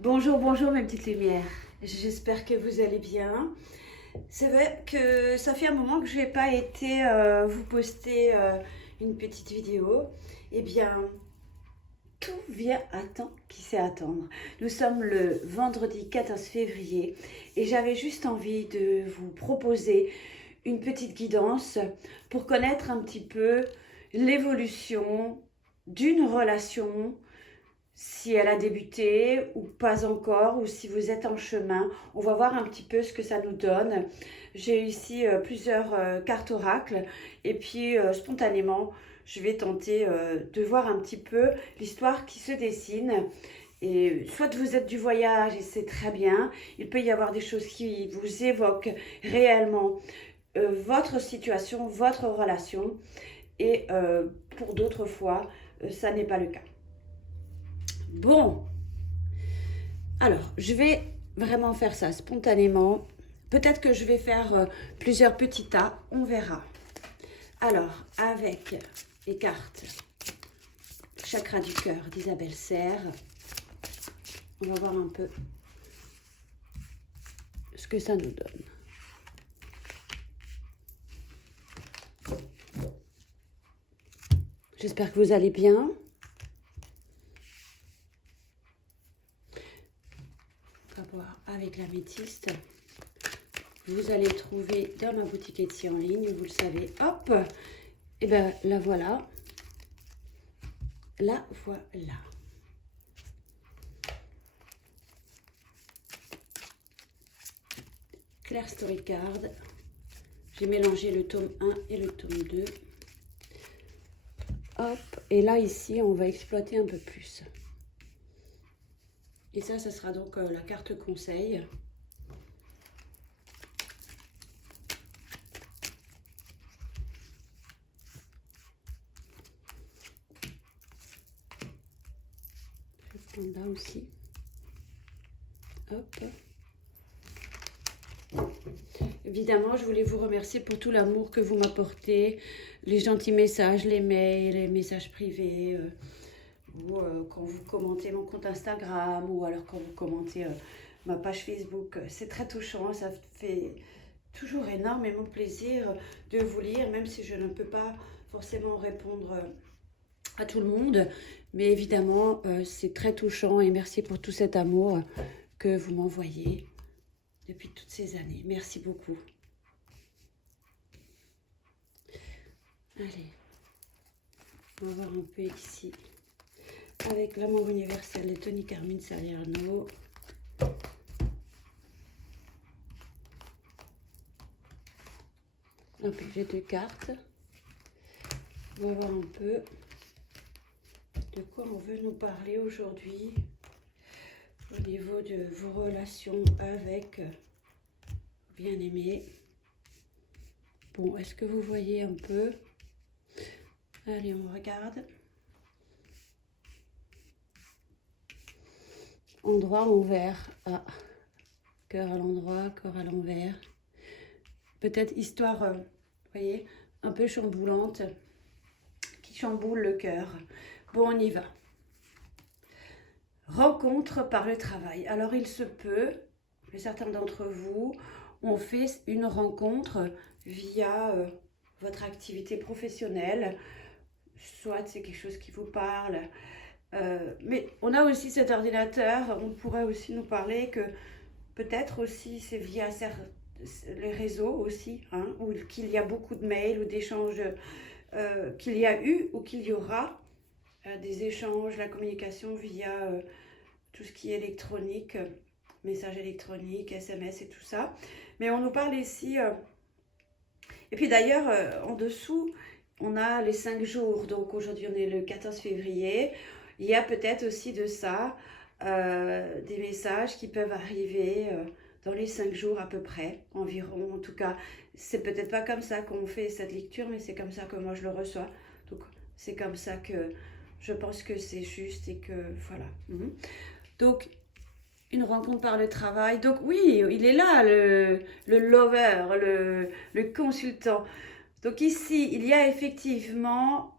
Bonjour, bonjour mes petites lumières. J'espère que vous allez bien. C'est vrai que ça fait un moment que je n'ai pas été vous poster une petite vidéo. Eh bien, tout vient à temps qui sait attendre. Nous sommes le vendredi 14 février et j'avais juste envie de vous proposer une petite guidance pour connaître un petit peu l'évolution d'une relation, si elle a débuté ou pas encore, ou si vous êtes en chemin. On va voir un petit peu ce que ça nous donne. J'ai ici plusieurs cartes oracles et puis spontanément, je vais tenter de voir un petit peu l'histoire qui se dessine. Et soit vous êtes du voyage et c'est très bien, il peut y avoir des choses qui vous évoquent réellement votre situation, votre relation, et pour d'autres fois, ça n'est pas le cas. Bon, alors, je vais vraiment faire ça spontanément. Peut-être que je vais faire plusieurs petits tas, on verra. Alors, avec les cartes Chakra du cœur d'Isabelle Serre, on va voir un peu ce que ça nous donne. J'espère que vous allez bien. On va voir avec l'améthyste. Vous allez trouver dans ma boutique Etsy en ligne, vous le savez. Hop, et bien la voilà. La voilà. Claire Story Card. J'ai mélangé le tome 1 et le tome 2. Hop, et là ici, on va exploiter un peu plus. Et ça sera donc la carte conseil. Je vais prendre là aussi. Hop. Évidemment, je voulais vous remercier pour tout l'amour que vous m'apportez, les gentils messages, les mails, les messages privés, ou quand vous commentez mon compte Instagram, ou alors quand vous commentez ma page Facebook. C'est très touchant, ça fait toujours énormément plaisir de vous lire, même si je ne peux pas forcément répondre à tout le monde. Mais évidemment, c'est très touchant et merci pour tout cet amour que vous m'envoyez depuis toutes ces années. Merci beaucoup. Allez, on va voir un peu ici avec l'amour universel de Tony Carmine Salerno. Ok, j'ai deux cartes. On va voir un peu de quoi on veut nous parler aujourd'hui au niveau de vos relations avec bien-aimé. Bon, est-ce que vous voyez un peu? Allez, on regarde. Endroit envers. Ah, cœur à l'endroit, corps à l'envers. Peut-être histoire, vous voyez, un peu chamboulante, qui chamboule le cœur. Bon, on y va. Rencontre par le travail. Alors, il se peut que certains d'entre vous ont fait une rencontre via votre activité professionnelle. Soit c'est quelque chose qui vous parle. Mais on a aussi cet ordinateur. On pourrait aussi nous parler que peut-être aussi c'est via les réseaux aussi, hein, où qu'il y a beaucoup de mails ou d'échanges, qu'il y a eu ou qu'il y aura des échanges, la communication via tout ce qui est électronique, messages électroniques, SMS et tout ça. Mais on nous parle ici, et puis d'ailleurs, en dessous, on a les 5 jours. Donc aujourd'hui, on est le 14 février. Il y a peut-être aussi de ça, des messages qui peuvent arriver dans les 5 jours à peu près, environ. En tout cas, c'est peut-être pas comme ça qu'on fait cette lecture, mais c'est comme ça que moi je le reçois. Donc c'est comme ça que je pense que c'est juste et que voilà. Donc, une rencontre par le travail. Donc oui, il est là, le lover, le consultant. Donc ici, il y a effectivement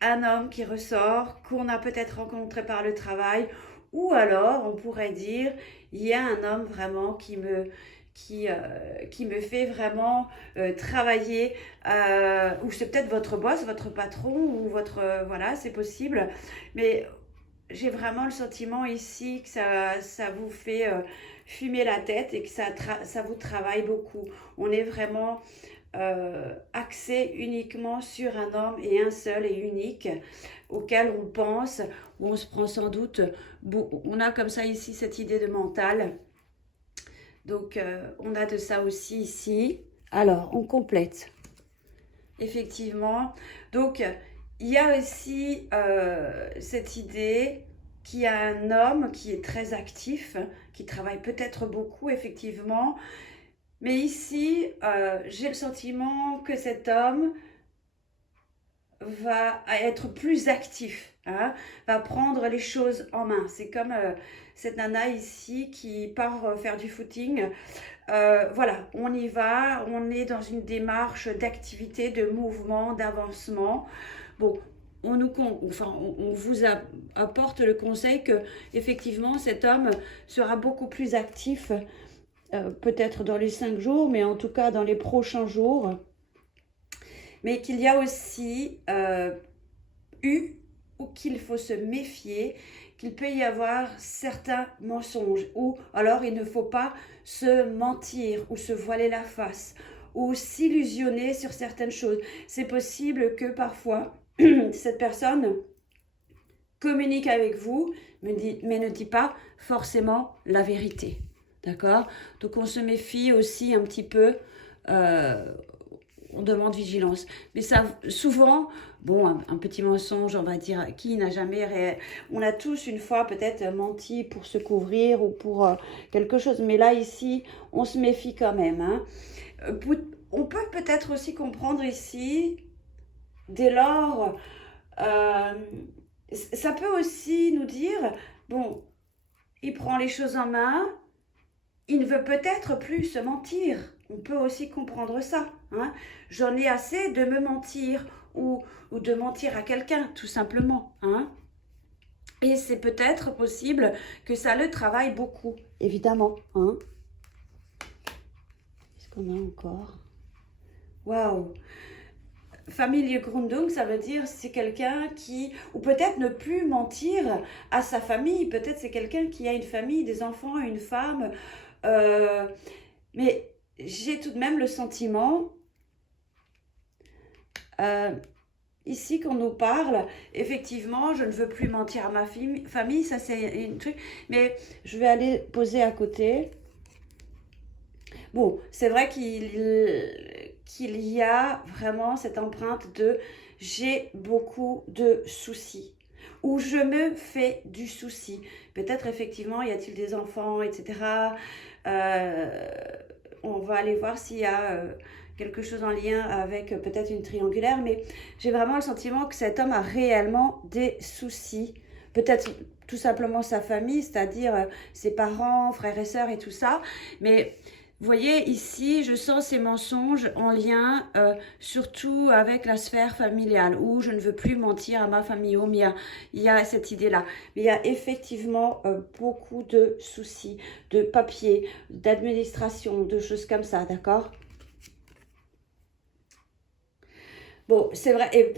un homme qui ressort, qu'on a peut-être rencontré par le travail, Ou alors, on pourrait dire, il y a un homme vraiment qui me fait vraiment travailler, ou c'est peut-être votre boss, votre patron, ou votre... voilà, c'est possible. Mais j'ai vraiment le sentiment ici que ça vous fait fumer la tête et que ça vous travaille beaucoup. On est vraiment axé uniquement sur un homme et un seul et unique auquel on pense, où on se prend sans doute, on a comme ça ici cette idée de mental. Donc on a de ça aussi ici. Alors on complète. Effectivement. Donc il y a aussi cette idée qu'il y a un homme qui est très actif, qui travaille peut-être beaucoup effectivement. Mais ici, j'ai le sentiment que cet homme va être plus actif, hein, va prendre les choses en main. C'est comme cette nana ici qui part faire du footing. Voilà, on y va, on est dans une démarche d'activité, de mouvement, d'avancement. Bon, on vous apporte le conseil que effectivement cet homme sera beaucoup plus actif, peut-être dans les 5 jours, mais en tout cas dans les prochains jours. Mais qu'il y a aussi ou qu'il faut se méfier, qu'il peut y avoir certains mensonges, ou alors il ne faut pas se mentir ou se voiler la face, ou s'illusionner sur certaines choses. C'est possible que parfois, cette personne communique avec vous, mais ne dit pas forcément la vérité. D'accord? Donc on se méfie aussi un petit peu, on demande vigilance. Mais ça, souvent, bon, un petit mensonge, on va dire, qui n'a jamais... On a tous une fois peut-être menti pour se couvrir ou pour quelque chose. Mais là, ici, on se méfie quand même. Hein. On peut peut-être aussi comprendre ici, dès lors, ça peut aussi nous dire, bon, il prend les choses en main, il ne veut peut-être plus se mentir. On peut aussi comprendre ça. Hein. J'en ai assez de me mentir ou de mentir à quelqu'un, tout simplement. Hein. Et c'est peut-être possible que ça le travaille beaucoup, évidemment. Hein. Qu'est-ce qu'on a encore? Waouh! Familiengründung, ça veut dire c'est quelqu'un qui, ou peut-être ne plus mentir à sa famille, peut-être c'est quelqu'un qui a une famille, des enfants, une femme, mais j'ai tout de même le sentiment, ici qu'on nous parle, effectivement, je ne veux plus mentir à ma famille, ça c'est un truc, mais je vais aller poser à côté. Bon, c'est vrai qu'il y a vraiment cette empreinte de j'ai beaucoup de soucis ou je me fais du souci. Peut-être effectivement, y a-t-il des enfants, etc. On va aller voir s'il y a quelque chose en lien avec peut-être une triangulaire, mais j'ai vraiment le sentiment que cet homme a réellement des soucis. Peut-être tout simplement sa famille, c'est-à-dire ses parents, frères et sœurs et tout ça, mais... Vous voyez, ici, je sens ces mensonges en lien surtout avec la sphère familiale, où je ne veux plus mentir à ma famille. Oh, mais il y a cette idée-là. Mais il y a effectivement beaucoup de soucis, de papiers, d'administration, de choses comme ça, d'accord? Bon, c'est vrai. Et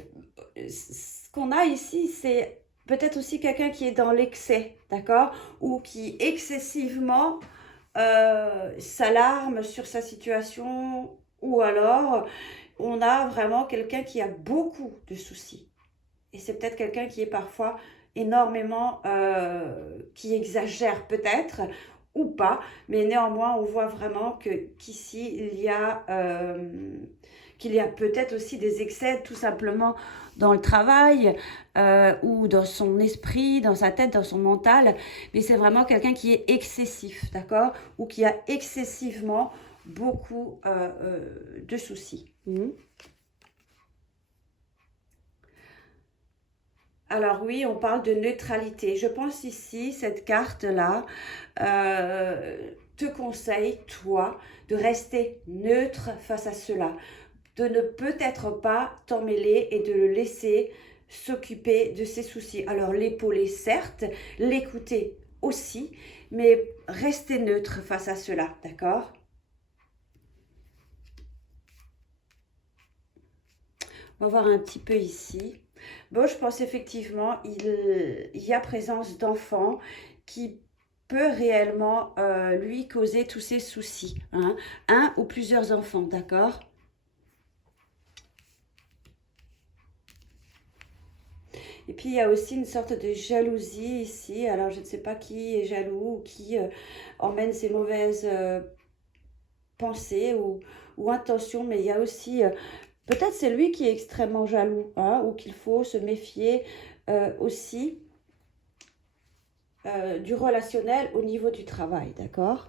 ce qu'on a ici, c'est peut-être aussi quelqu'un qui est dans l'excès, d'accord? Ou qui excessivement... s'alarme sur sa situation, ou alors on a vraiment quelqu'un qui a beaucoup de soucis. Et c'est peut-être quelqu'un qui est parfois énormément, qui exagère peut-être, ou pas, mais néanmoins on voit vraiment qu'ici qu'il y a peut-être aussi des excès tout simplement dans le travail ou dans son esprit, dans sa tête, dans son mental. Mais c'est vraiment quelqu'un qui est excessif, d'accord? Ou qui a excessivement beaucoup de soucis. Alors oui, on parle de neutralité. Je pense ici, cette carte-là te conseille, toi, de rester neutre face à cela, de ne peut-être pas t'en mêler et de le laisser s'occuper de ses soucis. Alors l'épauler certes, l'écouter aussi, mais restez neutre face à cela, d'accord? On va voir un petit peu ici. Bon, je pense effectivement, il y a présence d'enfants qui peut réellement lui causer tous ces soucis. Hein? Un ou plusieurs enfants, d'accord? Et puis, il y a aussi une sorte de jalousie ici. Alors, je ne sais pas qui est jaloux ou qui emmène ces mauvaises pensées ou intentions, mais il y a aussi, peut-être c'est lui qui est extrêmement jaloux, hein, ou qu'il faut se méfier aussi du relationnel au niveau du travail, d'accord?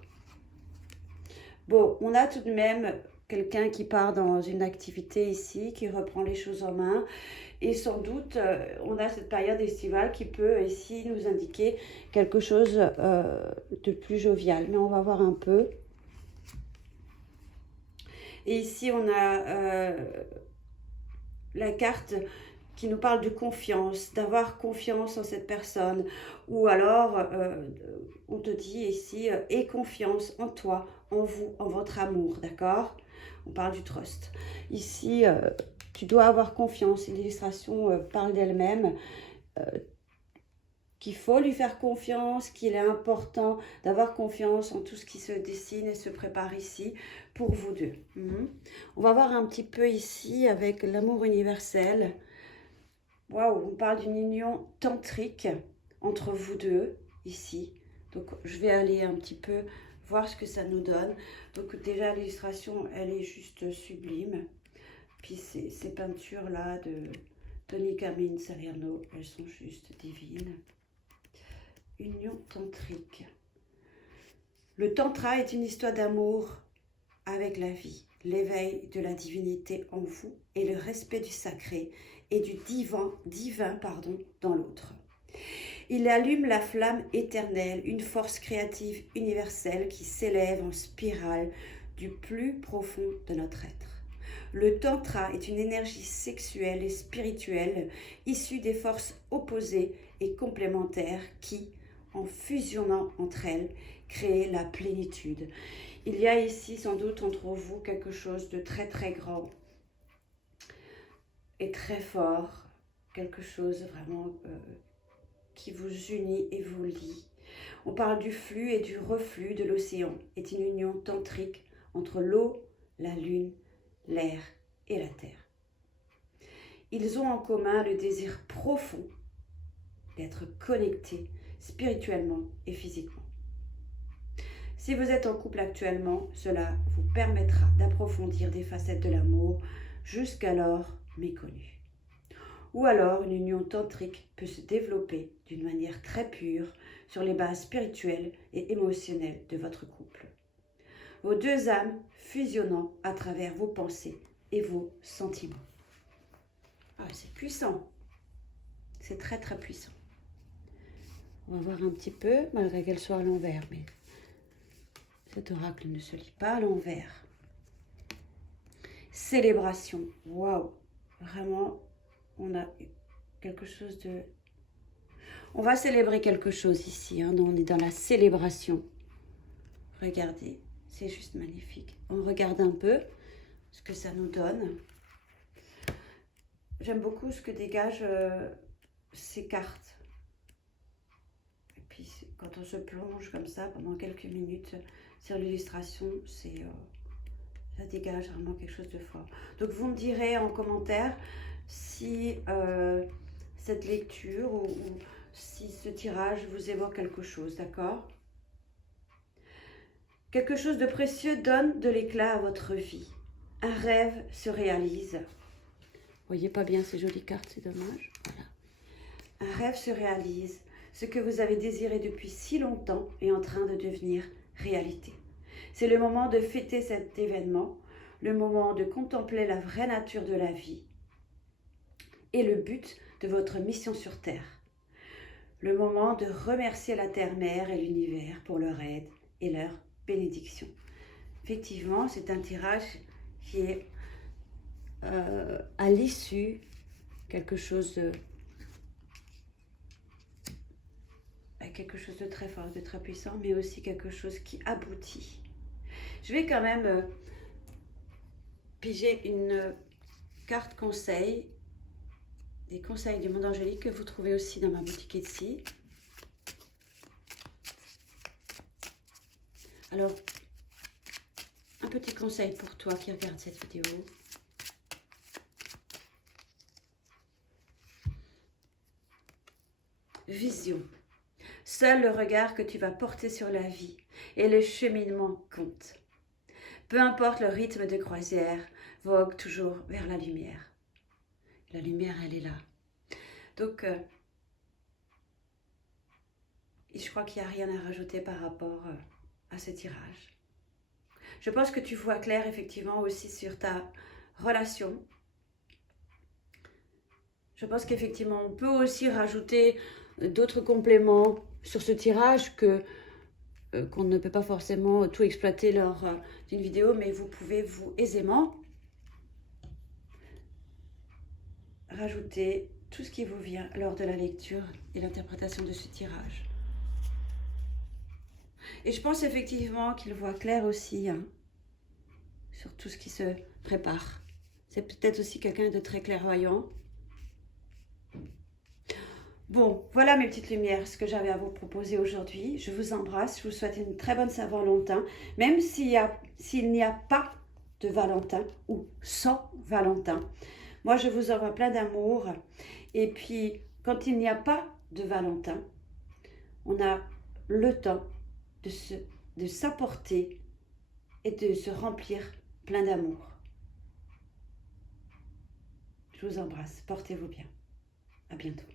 Bon, on a tout de même quelqu'un qui part dans une activité ici, qui reprend les choses en main. Et sans doute, on a cette période estivale qui peut ici nous indiquer quelque chose de plus jovial. Mais on va voir un peu. Et ici, on a la carte qui nous parle de confiance, d'avoir confiance en cette personne. Ou alors, on te dit ici, aie confiance en toi, en vous, en votre amour, d'accord? On parle du trust. Ici, tu dois avoir confiance. L'illustration parle d'elle-même. Qu'il faut lui faire confiance, qu'il est important d'avoir confiance en tout ce qui se dessine et se prépare ici pour vous deux. On va voir un petit peu ici avec l'amour universel. Waouh, on parle d'une union tantrique entre vous deux ici. Donc je vais aller un petit peu voir ce que ça nous donne. Donc déjà l'illustration, elle est juste sublime. Puis ces peintures-là de Tony Camille Salerno, elles sont juste divines. Union tantrique. Le tantra est une histoire d'amour avec la vie, l'éveil de la divinité en vous et le respect du sacré et du divin dans l'autre. Il allume la flamme éternelle, une force créative universelle qui s'élève en spirale du plus profond de notre être. Le tantra est une énergie sexuelle et spirituelle issue des forces opposées et complémentaires qui, en fusionnant entre elles, créent la plénitude. Il y a ici sans doute entre vous quelque chose de très très grand et très fort, quelque chose vraiment qui vous unit et vous lie. On parle du flux et du reflux de l'océan, est une union tantrique entre l'eau, la lune, l'air et la terre. Ils ont en commun le désir profond d'être connectés spirituellement et physiquement. Si vous êtes en couple actuellement, cela vous permettra d'approfondir des facettes de l'amour jusqu'alors méconnues. Ou alors une union tantrique peut se développer d'une manière très pure sur les bases spirituelles et émotionnelles de votre couple. Vos deux âmes fusionnant à travers vos pensées et vos sentiments. Ah, c'est puissant. C'est très très puissant. On va voir un petit peu, malgré qu'elle soit à l'envers, mais cet oracle ne se lit pas à l'envers. Célébration. Waouh. Vraiment, on a quelque chose de... On va célébrer quelque chose ici. Hein. On est dans la célébration. Regardez, c'est juste magnifique. On regarde un peu ce que ça nous donne. J'aime beaucoup ce que dégagent ces cartes. Et puis, quand on se plonge comme ça pendant quelques minutes sur l'illustration, ça dégage vraiment quelque chose de fort. Donc, vous me direz en commentaire si cette lecture ou si ce tirage vous évoque quelque chose, d'accord? Quelque chose de précieux donne de l'éclat à votre vie. Un rêve se réalise. Vous voyez pas bien ces jolies cartes, c'est dommage. Voilà. Un rêve se réalise. Ce que vous avez désiré depuis si longtemps est en train de devenir réalité. C'est le moment de fêter cet événement, le moment de contempler la vraie nature de la vie et le but de votre mission sur Terre. Le moment de remercier la Terre-Mère et l'univers pour leur aide et leur bénédiction. Effectivement, c'est un tirage qui est à l'issue quelque chose avec quelque chose de très fort, de très puissant, mais aussi quelque chose qui aboutit. Je vais quand même piger une carte conseil, des conseils du monde angélique que vous trouvez aussi dans ma boutique Etsy. Alors, un petit conseil pour toi qui regarde cette vidéo. Vision. Seul le regard que tu vas porter sur la vie et le cheminement compte. Peu importe le rythme de croisière, vogue toujours vers la lumière. La lumière, elle est là. Donc, je crois qu'il n'y a rien à rajouter par rapport à ce tirage. Je pense que tu vois clair effectivement aussi sur ta relation. Je pense qu'effectivement, on peut aussi rajouter d'autres compléments sur ce tirage qu'on ne peut pas forcément tout exploiter lors d'une vidéo, mais vous pouvez vous aisément rajouter tout ce qui vous vient lors de la lecture et l'interprétation de ce tirage. Et je pense effectivement qu'il voit clair aussi sur tout ce qui se prépare. C'est peut-être aussi quelqu'un de très clairvoyant. Bon, voilà mes petites lumières, ce que j'avais à vous proposer aujourd'hui. Je vous embrasse, je vous souhaite une très bonne Saint-Valentin. Même s'il n'y a pas de Valentin ou sans Valentin, moi je vous envoie plein d'amour. Et puis, quand il n'y a pas de Valentin, on a le temps de s'apporter et de se remplir plein d'amour. Je vous embrasse, portez-vous bien. À bientôt.